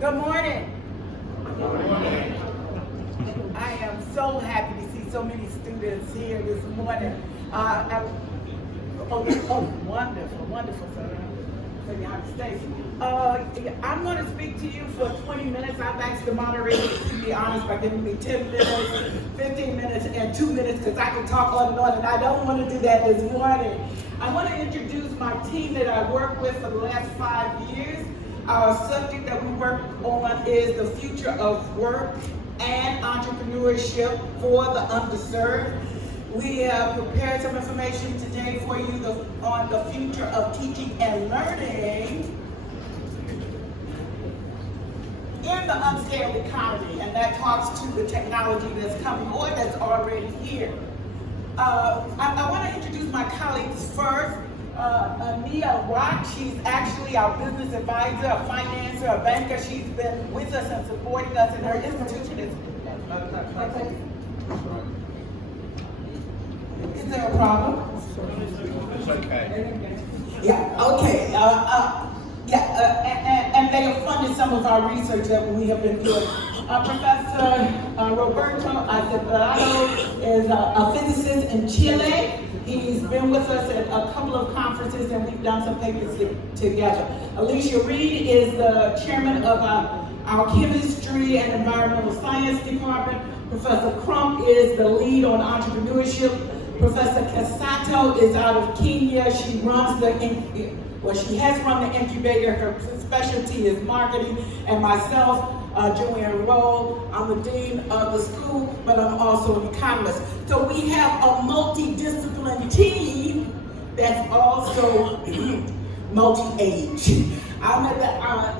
Good morning. Good morning. I am so happy to see so many students here this morning. Wonderful, sir. For the United States. I'm going to speak to you for 20 minutes. I've asked the moderator to be honest by giving me 10 minutes, 15 minutes, and 2 minutes because I can talk on, and I don't want to do that this morning. I want to introduce my team that I work with for the last 5 years. Our subject that we work on is the future of work and entrepreneurship for the underserved. We have prepared some information today for you on the future of teaching and learning in the unscaled economy, and that talks to the technology that's coming or that's already here. I want to introduce my colleagues first. Nia Rock, she's actually our business advisor, a financer, a banker. She's been with us and supporting us in her institution. Is there a problem? It's okay. Yeah, okay. And they have funded some of our research that we have been doing. Professor Roberto Acevedo is a physicist in Chile. He's been with us at a couple of conferences and we've done some papers together. Reid is the chairman of our chemistry and environmental science department. Professor Crump is the lead on entrepreneurship. Professor Kisato is out of Kenya. She runs she has run the incubator. Her specialty is marketing. And myself, JoAnn Rolle, I'm the dean of the school, but I'm also an economist. So we have a multidisciplinary team that's also multi-age. I'm at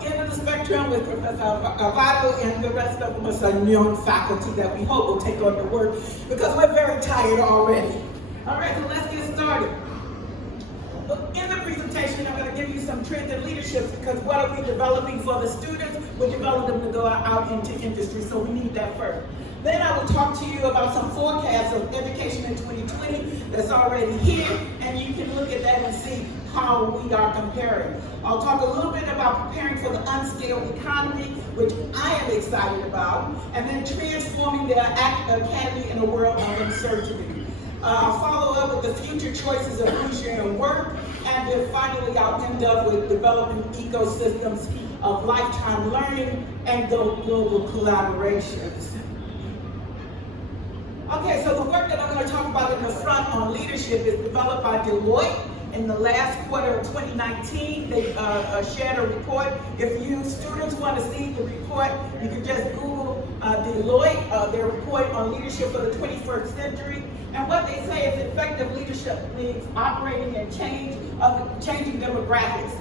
the end of the spectrum with Professor Acevedo, and the rest of them are some young faculty that we hope will take on the work because we're very tired already. All right, so let's get started. In the presentation, I'm going to give you some trends in leadership because what are we developing for the students? We're developing them to go out into industry, so we need that first. Then I will talk to you about some forecasts of education in 2020 that's already here, and you can look at that and see how we are comparing. I'll talk a little bit about preparing for the unscaled economy, which I am excited about, and then transforming the academy in a world of uncertainty. I'll follow up with the future choices of leisure and work, and then finally I'll end up with developing ecosystems of lifetime learning and global collaborations. Okay, so the work that I'm going to talk about in the front on leadership is developed by Deloitte. In the last quarter of 2019, they shared a report. If you students want to see the report, you can just Google Deloitte, their report on leadership for the 21st century. And what they say is effective leadership means operating in changing demographics.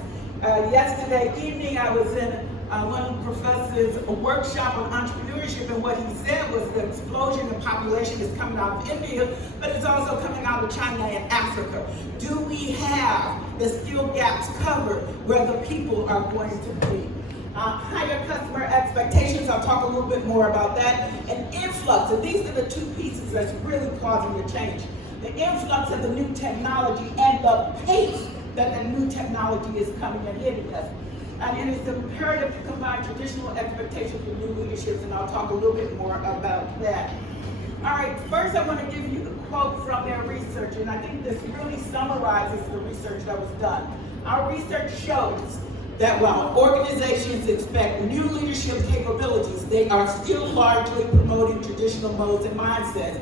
Yesterday evening, I was in one of the professors' workshop on entrepreneurship, and what he said was the explosion in population is coming out of India, but it's also coming out of China and Africa. Do we have the skill gaps covered where the people are going to be? Higher customer expectations, I'll talk a little bit more about that. And influx, and these are the two pieces that's really causing the change. The influx of the new technology and the pace that the new technology is coming and hitting us. And it is imperative to combine traditional expectations with new leaderships, and I'll talk a little bit more about that. All right, first I want to give you the quote from their research, and I think this really summarizes the research that was done. Our research shows that while organizations expect new leadership capabilities, they are still largely promoting traditional modes and mindsets.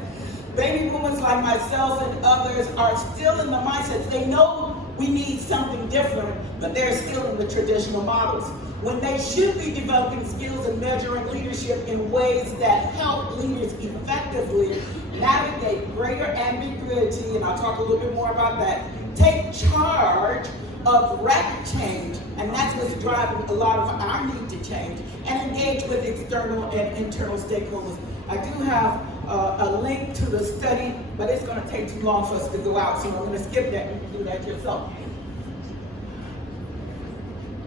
Baby boomers like myself and others are still in the mindsets. They know we need something different, but they're still in the traditional models. When they should be developing skills and measuring leadership in ways that help leaders effectively navigate greater ambiguity, and I'll talk a little bit more about that, take charge of rapid change, and that's what's driving a lot of our need to change, and engage with external and internal stakeholders. I do have a link to the study, but it's going to take too long for us to go out, so I'm going to skip that. You can do that yourself.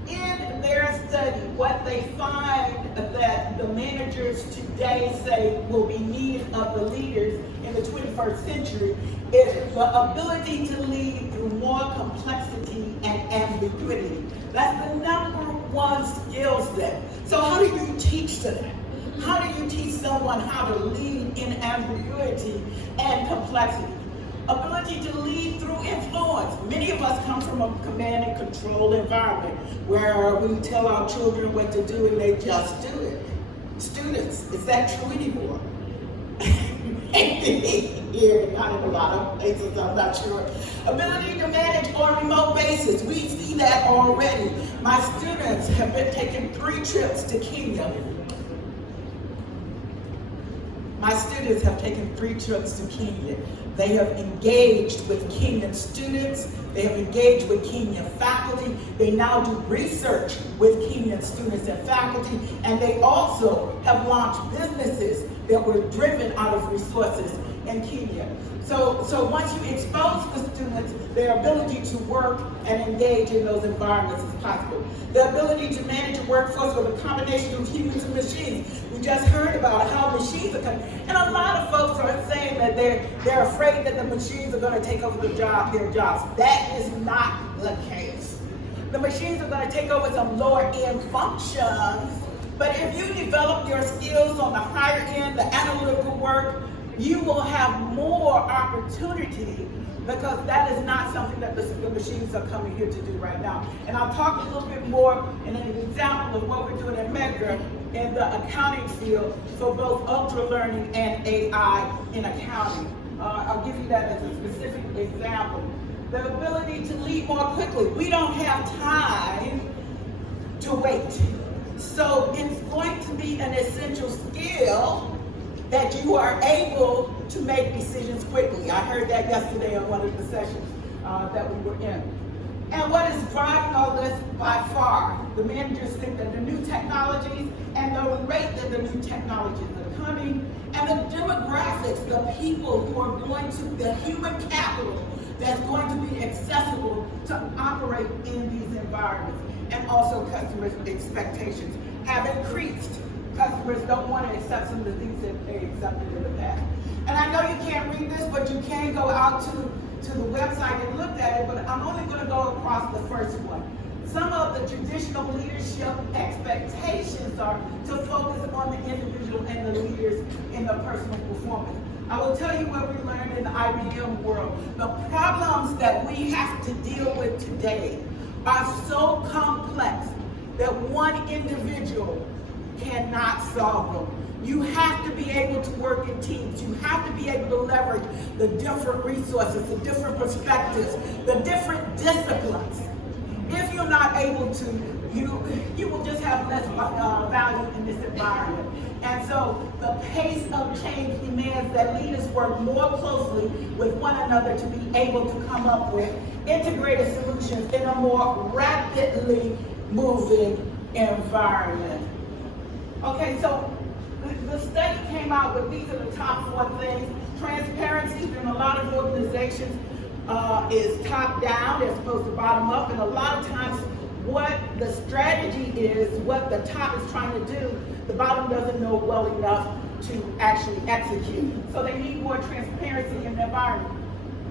In their study, what they find that the managers today say will be needed of the leaders in the 21st century is the ability to lead through more complexity and ambiguity. That's the number one skill set. So how do teach them? How do you teach someone how to lead in ambiguity and complexity? Ability to lead through influence. Many of us come from a command and control environment where we tell our children what to do and they just do it. Students, is that true anymore? Here, not in a lot of places, I'm not sure. Ability to manage on a remote basis. We see that already. My students have been taking 3 trips to Kenya. My students have taken 3 trips to Kenya. They have engaged with Kenyan students. They have engaged with Kenyan faculty. They now do research with Kenyan students and faculty. And they also have launched businesses that were driven out of resources in Kenya. So once you expose the students, their ability to work and engage in those environments is possible. The ability to manage a workforce with a combination of humans and machines. We just heard about how machines are coming. And a lot of folks are saying that they're afraid that the machines are going to take over their jobs. That is not the case. The machines are going to take over some lower end functions, but if you develop your skills on the higher end, the analytical work, you will have more opportunity, because that is not something that the machines are coming here to do right now. And I'll talk a little bit more in an example of what we're doing at Medgar in the accounting field for both ultra learning and AI in accounting. I'll give you that as a specific example. The ability to lead more quickly. We don't have time to wait. So it's going to be an essential skill that you are able to make decisions quickly. I heard that yesterday on one of the sessions that we were in. And what is driving all this by far? The managers think that the new technologies and the rate that the new technologies are coming, and the demographics, the people who are going to, the human capital that's going to be accessible to operate in these environments, and also customers' expectations have increased. Customers don't want to accept some of the things that they accepted in the past. And I know you can't read this, but you can go out to the website and look at it, but I'm only going to go across the first one. Some of the traditional leadership expectations are to focus on the individual and the leaders in the personal performance. I will tell you what we learned in the IBM world. The problems that we have to deal with today are so complex that one individual cannot solve them. You have to be able to work in teams. You have to be able to leverage the different resources, the different perspectives, the different disciplines. If you're not able to, you will just have less value in this environment. And so the pace of change demands that leaders work more closely with one another to be able to come up with integrated solutions in a more rapidly moving environment. Okay, so the study came out with these are the top 4 things. Transparency in a lot of organizations is top down as opposed to bottom up, and a lot of times what the strategy is, what the top is trying to do, the bottom doesn't know well enough to actually execute. So they need more transparency in the environment.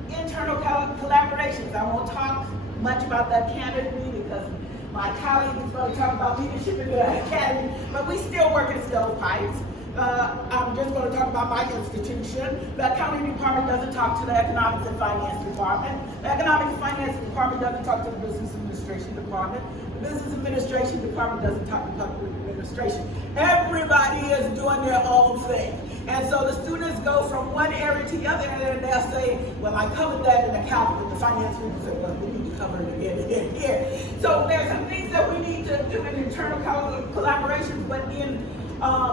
Internal collaborations. I won't talk much about that candidly because my colleague is going to talk about leadership in the academy, but we still work in stovepipes. I'm just going to talk about my institution. The accounting department doesn't talk to the economics and finance department. The economics and finance department doesn't talk to the business administration department. The business administration department doesn't talk to public administration. Everybody is doing their own thing. And so the students go from one area to the other, and they'll say, well, I covered that in accounting, and the finance people say, well, we need to cover it again here. So there's some things that we need to do in internal collaborations, but in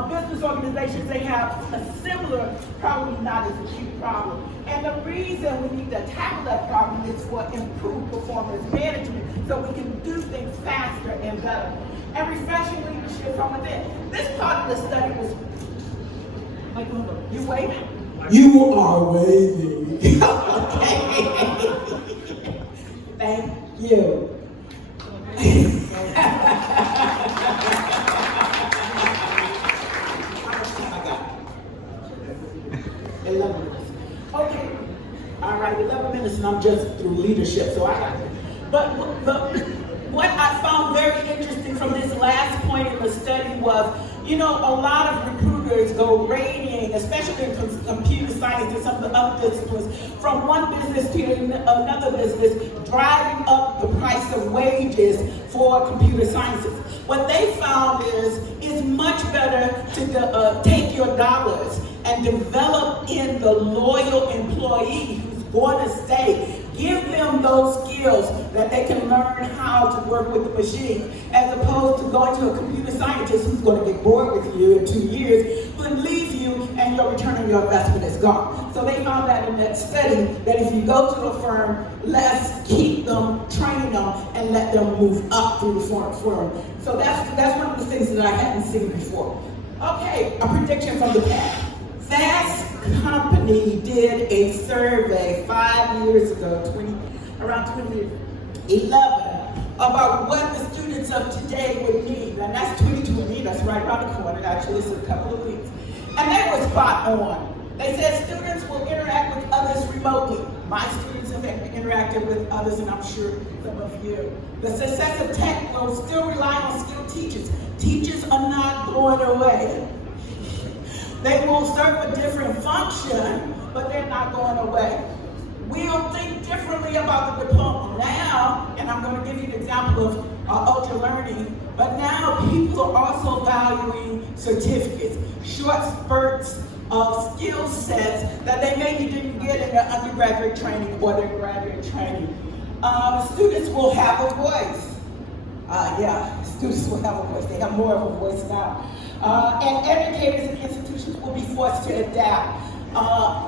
business organizations, they have a similar, probably not as acute problem. And the reason we need to tackle that problem is for improved performance management, so we can do things faster and better. And refreshing leadership from within. This part of the study was, you waving? You are waving. Okay. Thank you. 11 minutes. Okay. All right, 11 minutes and I'm just through leadership, so I got it. But what I found very interesting from this last point in the study was, you know, a lot of recruiters go raiding, especially in computer science and some of the other disciplines, from one business to another business, driving up the price of wages for computer sciences. What they found is it's much better to take your dollars and develop in the loyal employee who's going to stay. Give them those skills that they can learn how to work with the machine, as opposed to going to a computer scientist who's going to get bored with you in 2 years, but leave you and your return on your investment is gone. So they found that in that study, that if you go to a firm, let's keep them, train them, and let them move up through the firm. So that's one of the things that I hadn't seen before. Okay, a prediction from the past. Fast Company did a survey 5 years ago, around 2011, about what the students of today would need. And that's 2020, that's right around the corner, actually, it's a couple of weeks. And they were spot on. They said students will interact with others remotely. My students have interacted with others, and I'm sure some of you. The success of tech will still rely on skilled teachers. Teachers are not going away. They will serve a different function, but they're not going away. We'll think differently about the diploma now, and I'm going to give you an example of ultra learning, but now people are also valuing certificates, short spurts of skill sets that they maybe didn't get in their undergraduate training or their graduate training. Students will have a voice. Students will have a voice. They have more of a voice now. And educators and institutions will be forced to adapt.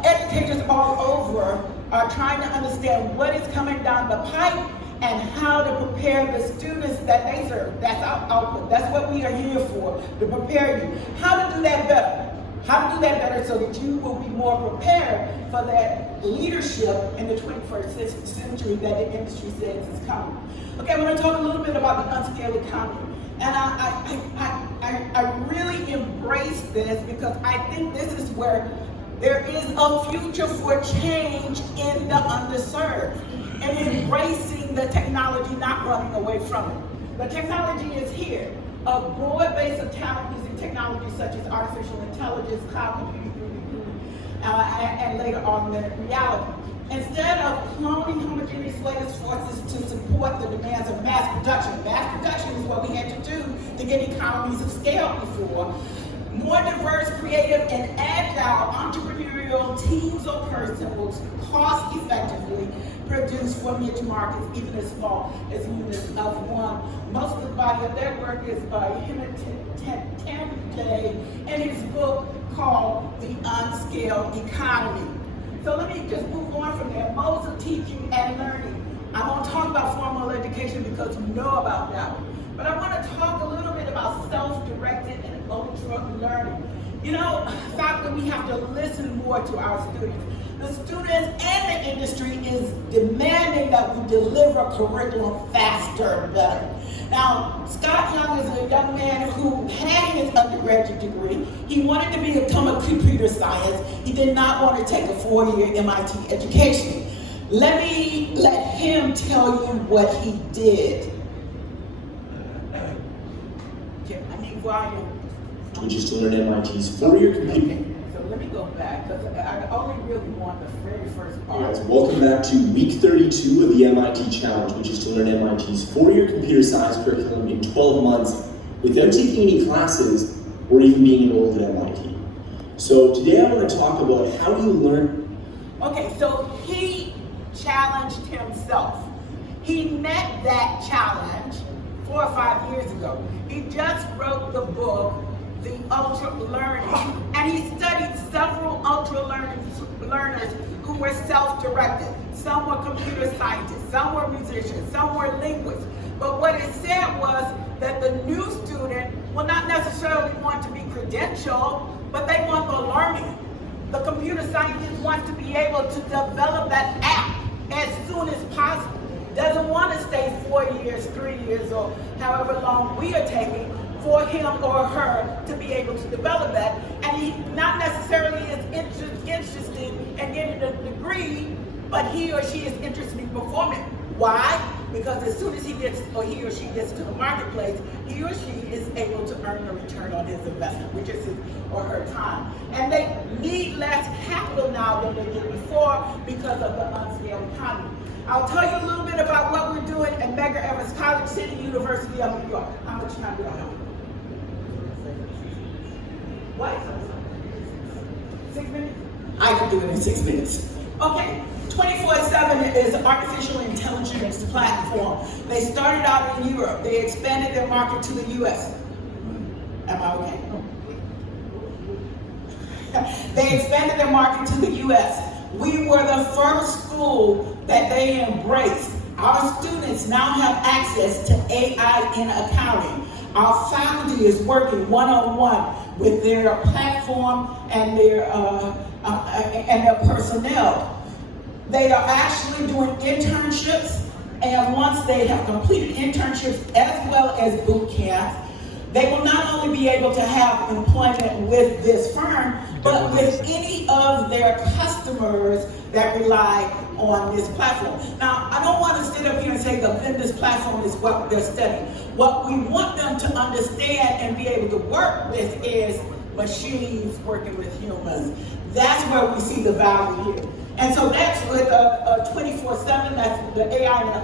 Educators all over are trying to understand what is coming down the pipe and how to prepare the students that they serve. That's our output. That's what we are here for, to prepare you. How to do that better. How to do that better so that you will be more prepared for that leadership in the 21st century that the industry says is coming. Okay, I'm going to talk a little bit about the unscaled economy. And I really embrace this because I think this is where there is a future for change in the underserved and embracing the technology, not running away from it. The technology is here. A broad base of talent using technologies such as artificial intelligence, cloud computing, 3D, and later augmented reality. Instead of cloning homogeneous labor forces to support the demands of mass production is what we had to do to get economies of scale before. More diverse, creative, and agile entrepreneurial teams or persons will cost effectively produce for niche markets, even as small as units of one. Most of the body of their work is by Dhammindi in his book called The Unscaled Economy. So let me just move on from there. Modes of teaching and learning. I won't talk about formal education because you know about that one. But I want to talk a little bit about self-directed and ultra learning. You know, faculty, we have to listen more to our students. The students and the industry is demanding that we deliver curriculum faster and better. Now, Scott Young is a young man who had his undergraduate degree. He wanted to become a computer science. He did not want to take a 4-year MIT education. Let him tell you what he did. Okay, I need volume. Which is to learn MIT's 4-year computer. Okay, so let me go back, because I only really want the very first part. All right, welcome back to week 32 of the MIT Challenge, which is to learn MIT's 4-year computer science curriculum in 12 months without taking any classes or even being enrolled at MIT. So today I want to talk about how you learn. Okay, so he challenged himself. He met that challenge 4 or 5 years ago. He just wrote the book, The Ultra Learning, and he studied several ultra learners who were self-directed. Some were computer scientists, some were musicians, some were linguists. But what it said was that the new student will not necessarily want to be credentialed, but they want the learning. The computer scientist wants to be able to develop that app as soon as possible. Doesn't want to stay 4 years, 3 years, or however long we are taking for him or her to be able to develop that. And he not necessarily is interested in getting a degree, but he or she is interested in performing. Why? because as soon as he or she gets to the marketplace, he or she is able to earn a return on his investment, which is his or her time. And they need less capital now than they did before because of the unscaled economy. I'll tell you a little bit about what we're doing at Medgar City University of New York. How much time do I have? What? 6 minutes? I can do it in 6 minutes. Okay, 24/7 is an artificial intelligence platform. They started out in Europe. They expanded their market to the US. Am I okay? They expanded their market to the US. We were the first school that they embraced. Our students now have access to AI in accounting. Our faculty is working one-on-one with their platform and their personnel. They are actually doing internships, and once they have completed internships as well as boot camps, they will not only be able to have employment with this firm, but with any of their customers that rely on this platform. Now, I don't want to sit up here and say that this platform is what they're studying. What we want them to understand and be able to work with is machines working with humans. That's where we see the value here. And so that's with 24/7, that's the AI now.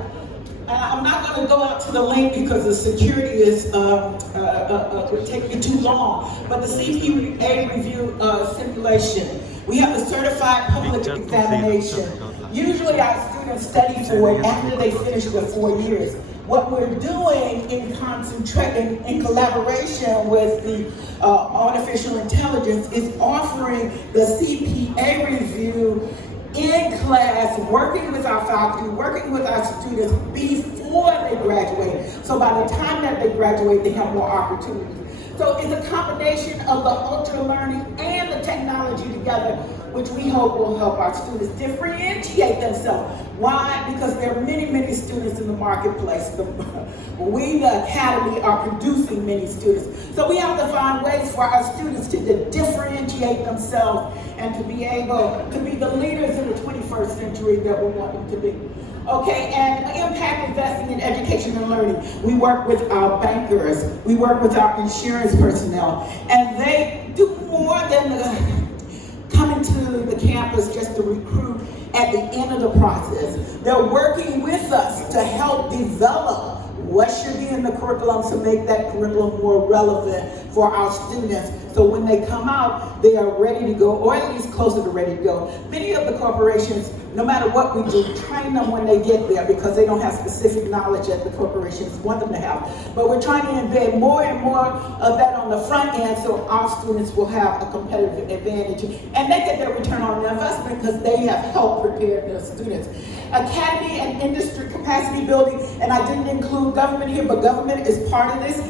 I'm not going to go out to the link because the security is would take you too long. But the CPA review simulation, we have the certified public examination. Usually our students study for it after they finish the 4 years. What we're doing in collaboration with the artificial intelligence is offering the CPA review in class, working with our faculty, working with our students before they graduate. So by the time that they graduate, they have more opportunities. So it's a combination of the ultra learning and the technology together, which we hope will help our students differentiate themselves. Why? Because there are many, many students in the marketplace. We, the Academy, are producing many students. So we have to find ways for our students to differentiate themselves and to be able to be the leaders in the 21st century that we want them to be. Okay, and impact investing in education and learning. We work with our bankers, we work with our insurance personnel, and they do more than coming to the campus just to recruit at the end of the process. They're working with us to help develop what should be in the curriculum to make that curriculum more relevant for our students. So when they come out, they are ready to go, or at least closer to ready to go. Many of the corporations, no matter what we do, train them when they get there because they don't have specific knowledge that the corporations want them to have. But we're trying to embed more and more of that on the front end so our students will have a competitive advantage. And they get their return on their investment because they have helped prepare their students. Academy and industry capacity building, and I didn't include government here, but government is part of this.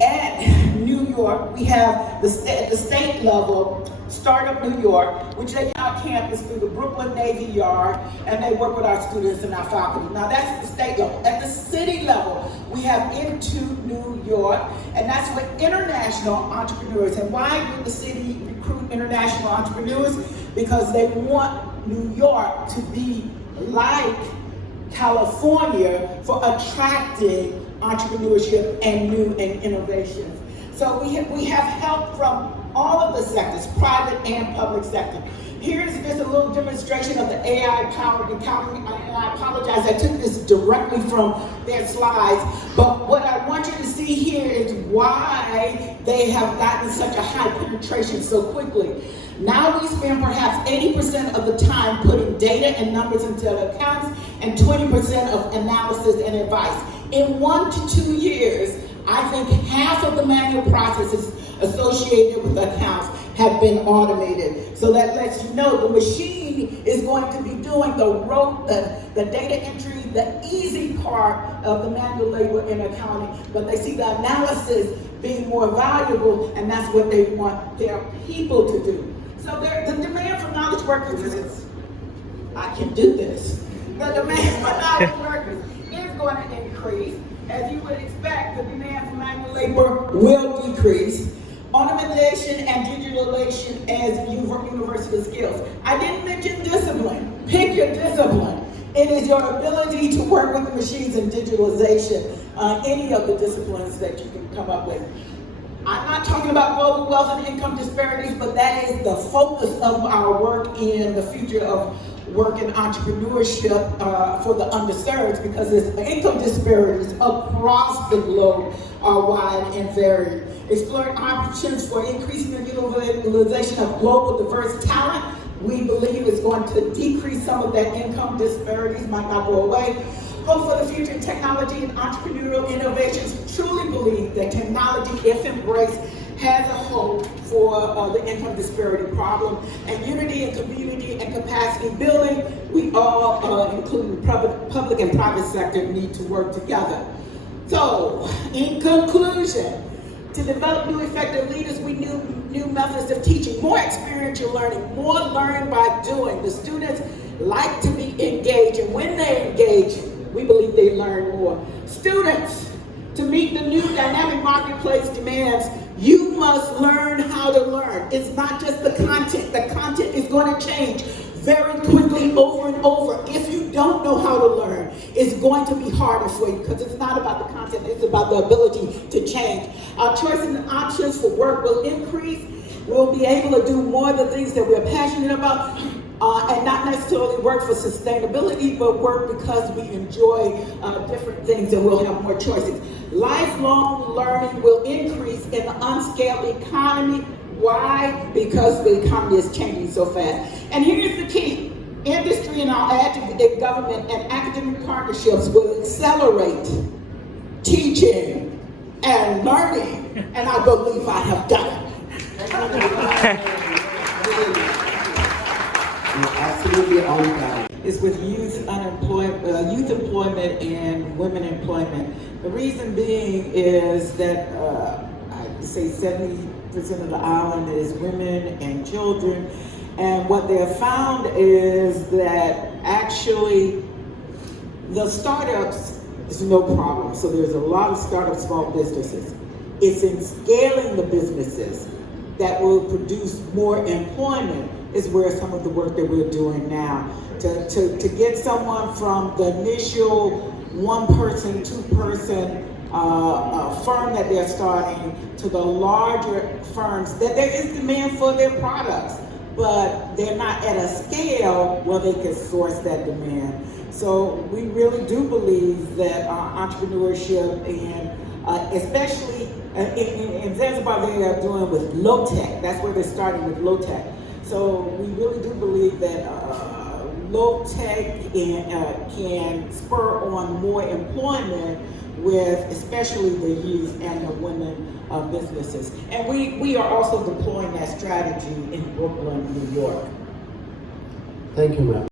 At New York, we have the state level, Startup New York, which they get our campus through the Brooklyn Navy Yard, and they work with our students and our faculty. Now that's the state level. At the city level, we have Into New York, and that's with international entrepreneurs. And why would the city recruit international entrepreneurs? Because they want New York to be like California for attracting entrepreneurship and new and innovations. So we have help from all of the sectors, private and public sector. Here's just a little demonstration of the AI-powered economy. And I apologize, I took this directly from their slides. But what I want you to see here is why they have gotten such a high penetration so quickly. Now we spend perhaps 80% of the time putting data and numbers into the accounts and 20% of analysis and advice. In 1 to 2 years, I think half of the manual processes associated with accounts have been automated. So that lets you know the machine is going to be doing the data entry, the easy part of the manual labor in accounting, but they see the analysis being more valuable, and that's what they want their people to do. So the demand for knowledge workers is, I can do this. The demand for knowledge workers is going to increase. As you would expect, the demand for manual labor will decrease. Automation and digitalization as universal skills. I didn't mention discipline. Pick your discipline. It is your ability to work with machines and digitalization, any of the disciplines that you can come up with. I'm not talking about global wealth and income disparities, but that is the focus of our work in the future of work and entrepreneurship for the underserved, because there's income disparities across the globe are wide and varied. Exploring options for increasing the utilization of global diverse talent, we believe is going to decrease some of that income disparities, might not go away. Hope for the future in technology and entrepreneurial innovations. We truly believe that technology, if embraced, has a hope for the income disparity problem. And unity and community and capacity building, we all, including public and private sector, need to work together. So, in conclusion, to develop new effective leaders, we need new methods of teaching, more experiential learning, more learning by doing. The students like to be engaged, and when they engage, we believe they learn more. Students, to meet the new dynamic marketplace demands, you must learn how to learn. It's not just the content. The content is going to change very quickly over and over. If you don't know how to learn, it's going to be harder for you, because it's not about the content, it's about the ability to change. Our choice and options for work will increase. We'll be able to do more of the things that we're passionate about, and not necessarily work for sustainability, but work because we enjoy different things, and we'll have more choices. Lifelong learning will increase in the unscaled economy. Why? Because the economy is changing so fast. And here's the key. Industry and our government and academic partnerships will accelerate teaching and learning, and I believe I have done it. Absolutely on time. Is with youth employment and women employment. The reason being is that I'd say 70% of the island is women and children, and what they have found is that actually the startups is no problem. So there's a lot of startup small businesses. It's in scaling the businesses that will produce more employment is where some of the work that we're doing now. To get someone from the initial one-person, two-person firm that they're starting to the larger firms, that there is demand for their products, but they're not at a scale where they can source that demand. So we really do believe that entrepreneurship, and especially in Zanzibar, they are doing with low tech. That's where they're starting with low tech. So we really do believe that low tech can spur on more employment with especially the youth and the women businesses. And we are also deploying that strategy in Brooklyn, New York. Thank you, ma'am.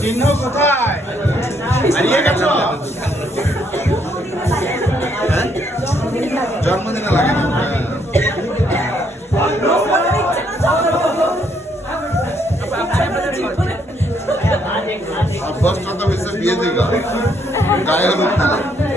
চিহ্ন কোথায় হারিয়ে গেছ জন্মদিনে লাগে না अब्बास का तो वैसे बिये देगा गाय हलूट